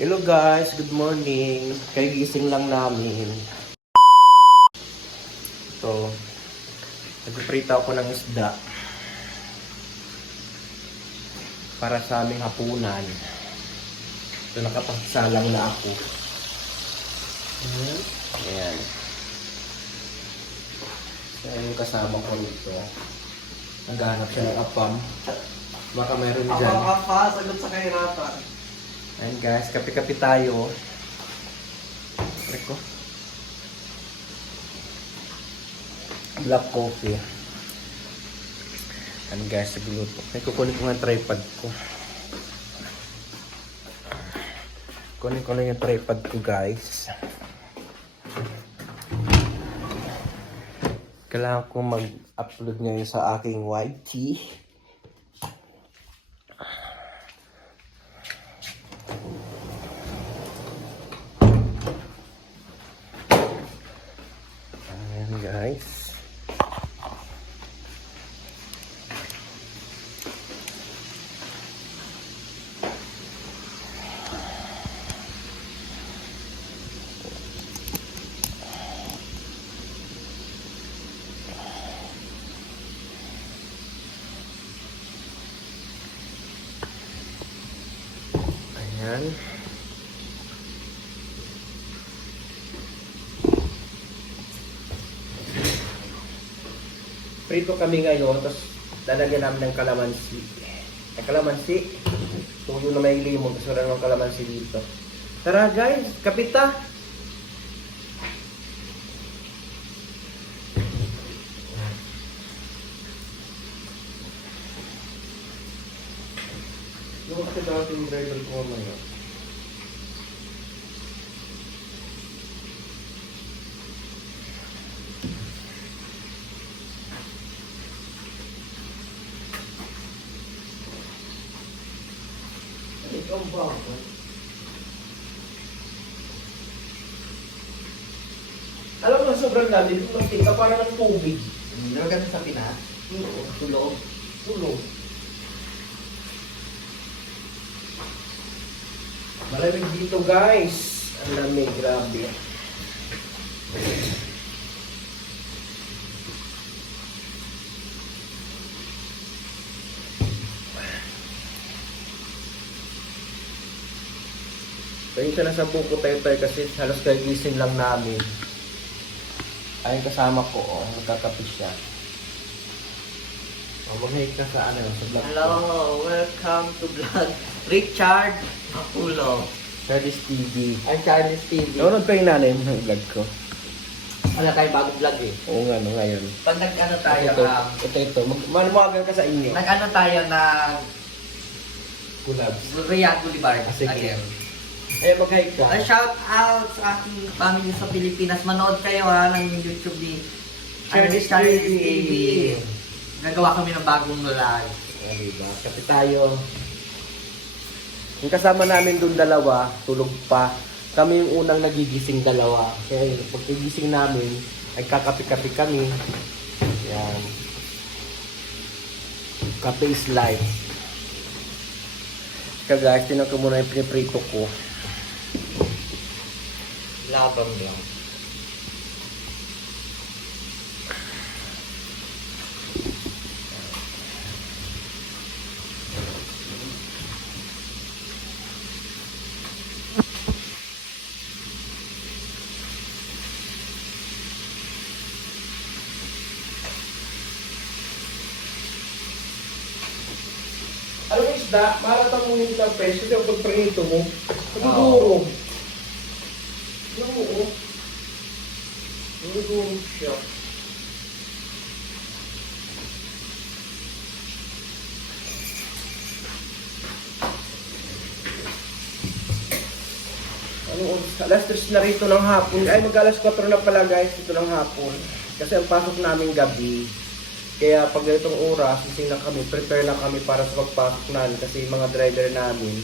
Hello guys, good morning. Kagising lang namin. So, nagprito ako ng isda. Para sa aming hapunan. So, nakapagsalang na ako. Ayan. So, yung kasama ko rito. Naghahanap siya ng apam. Baka mayroon dyan. Apa, sagot sa kahirapan. Ayan guys, kape-kape tayo. Reko. Black coffee. Ayan guys, nagluto. Ay, kukunin ko nga tripod ko. Kunin ko na yung tripod ko guys. Kailangan ko mag-upload ngayon sa aking YT. Ayan guys. Ayan. Prito kami ngayon, tapos lalagyan namin ng kalamansi. Ay, kalamansi. Tuyo na may limon, tapos wala ng kalamansi dito. Tara guys, kapita! Dati yung driver ko mamaya. Ikaw ba ako? Alam mo, sobrang lalim. Ka para ng tubig. Nilagyan sa Pinas. Oo. Tulog. Tulog. Malamig dito guys. Ang lamig, grabe. Pasensya na sa buko tayo tayo kasi halos kagising lang namin. Ayun kasama ko, oh, nagkakape siya. Oh, mag ka sa ano, sa vlog ko. Hello, welcome to vlog. Richard Apulo. Charles TV. I'm Charles TV. Nanonood pa yung nanay mo ng vlog ko. Wala tayong bagong vlog eh. Oo nga, no, ngayon. Pag nag-ano tayo, ito, um, ito, ito. Mag- Malumagan ka sa inyo. nag-ano tayo na Kulabs. Riyadh Boulevard. Ah, sige. again. Eh, mag-hi ka. A shout out sa aking family sa Pilipinas. Manood kayo ha ng YouTube ni Charles Charles TV. TV. Nagawa kami ng bagong live. Oh, diba? Kape tayo. Yung kasama namin doon dalawa, tulog pa. Kami yung unang nagigising dalawa. Kaya yun, pagkagising namin, ay kakape-kape kami. Yan. Kape is life. Kaya guys, tinan ko muna yung piniprito ko. Labang lang. Alam mo isda, maratang mo yung isang peso kasi pag prinito mo, magdudurog. Yung oo. Magdudurog siya. Ano? Alas 3 na rito ng hapon. Ay, mag alas 4 na pala guys, dito ng hapon. Kasi ang pasok namin gabi. Kaya pag ganitong oras, gising na kami, prepare na kami para sa pagpasok namin kasi mga driver namin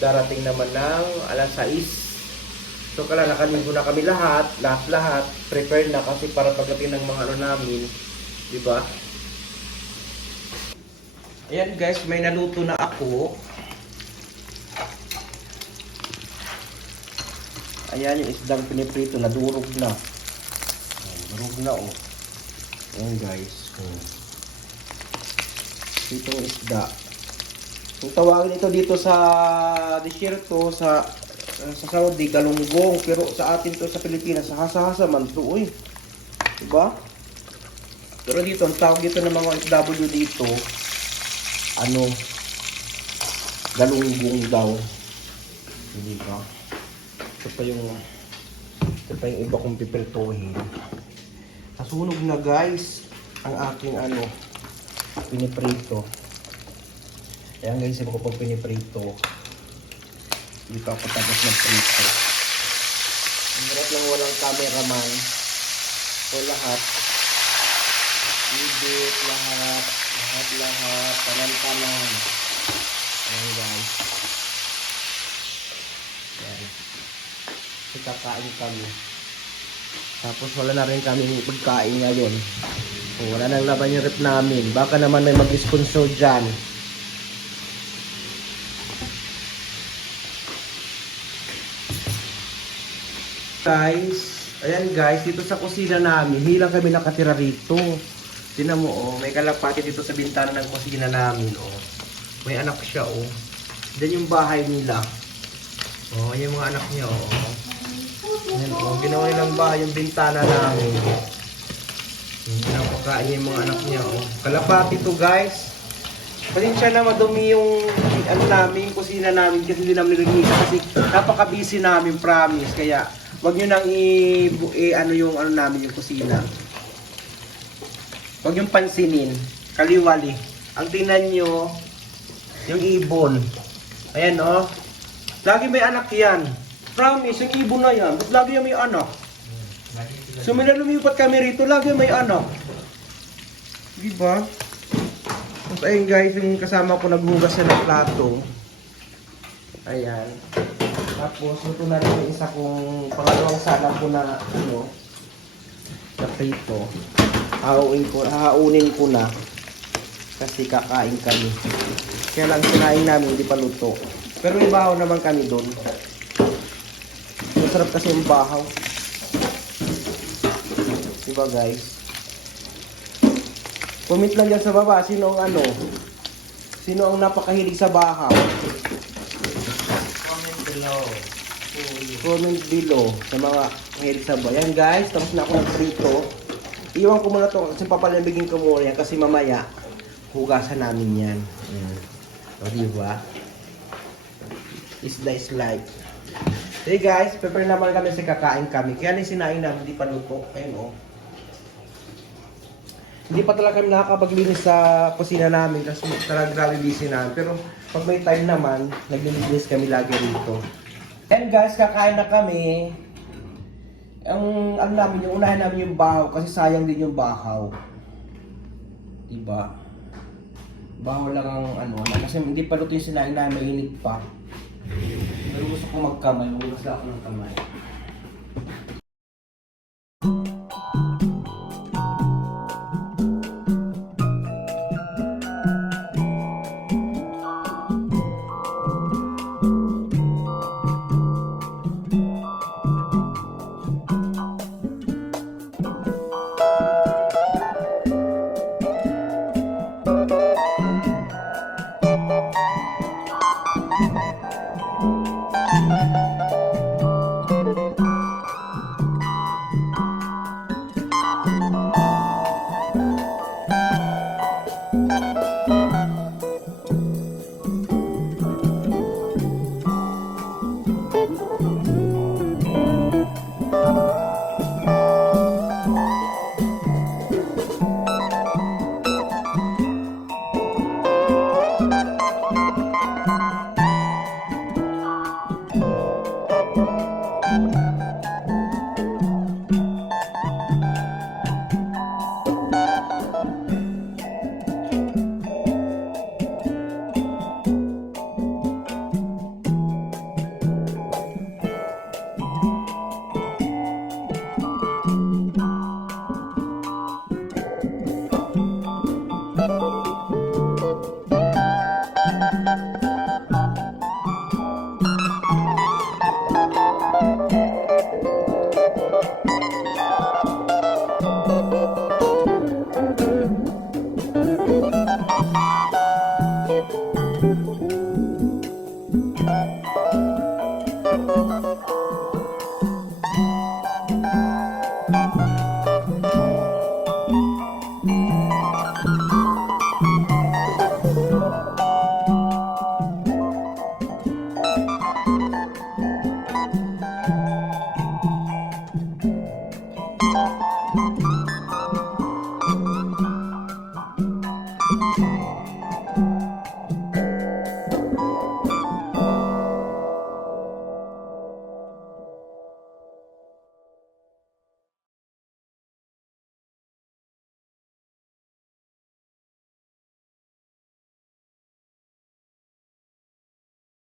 darating naman ng alas 6. So kala nakaligo na kami lahat, lahat-lahat, prepare na kasi para pagdating ng mga ano namin, di ba? Ayan guys, may naluto na ako. Ayan yung isdang piniprito na durog na. Oh, durog na oh. Ayan guys. Oh. Ito yung isda. Kung tawagin ito dito sa desierto, sa sa Saudi, galunggong. Pero sa atin to sa Pilipinas, sa hasa-hasa man to, uy. Diba? Pero dito, ang tawag dito ng mga OFW dito, ano, galunggong daw. Hindi ba? Ito pa yung, ito pa yung iba kong pipirtuhin. Nasunog na guys, ang aking ano, piniprito. Ayan guys, ko pag piniprito. Dito ako tapos ng prito. Ang hirap lang walang cameraman. So lahat. Ibit, lahat. Lahat, lahat. Tanan-tanan. Ayan guys. Ayan. Kakain kami. Tapos wala na rin kami pagkain ngayon. O, wala nang laban yung rep namin. Baka naman may mag-sponsor dyan. Guys, ayan guys, dito sa kusina namin, hindi lang kami nakatira rito. Tinan mo, oh, may kalapati dito sa bintana ng kusina namin, oh. May anak siya, oh. Diyan yung bahay nila. Oh, yung mga anak niya, oh. Ayan, oh, ginawa nilang bahay yung bintana namin. Hmm, Pinapakain yung mga anak niya, oh. Kalapati to, guys. Pasensya na madumi yung ano namin, kusina namin kasi hindi namin nilinisan kasi napaka-busy namin, promise. Kaya wag niyo nang i, i ano yung ano namin yung kusina. Wag yung pansinin, kaliwali. Ang tingnan nyo, yung ibon. Ayan oh. Lagi may anak yan. Promise, yung ibon na yan. Ba't lagi yung may anak? So may lumipat kami rito, lagi may anak. Di ba? Tapos ayun guys, yung kasama ko naghugas na plato. Ayan. Tapos ito na rin yung isa kong pangalawang salang ko na ano, na prito. Hauin ko, haunin ko na. Kasi kakain kami. Kaya lang sinain namin, hindi pa luto. Pero may bahaw naman kami doon. Masarap kasi yung bahaw. Diba guys? Comment lang dyan sa baba, sino ang ano? Sino ang napakahilig sa bahaw? Comment below. Comment below sa mga mahilig sa bahaw. Yan guys, tapos na ako nagprito. Iwan ko muna to kasi papalamigin ko muna yan kasi mamaya hugasan namin yan. Mm. O diba? Isda is life. Hey guys, prepare naman kami sa kakain kami. Kaya na sinain namin, hindi pa luto. Ayun oh. Hindi pa talaga kami nakakapaglinis sa kusina namin kasi talaga grabe busy namin. Pero pag may time naman, naglilinis kami lagi rito. And guys, kakain na kami. Ang ano namin, yung unahin namin yung bahaw kasi sayang din yung bahaw. Diba? Bahaw lang ang ano, kasi hindi pa luto yung sinain namin, mainit pa. Pero gusto ko magkamay, magugas lang ako ng kamay.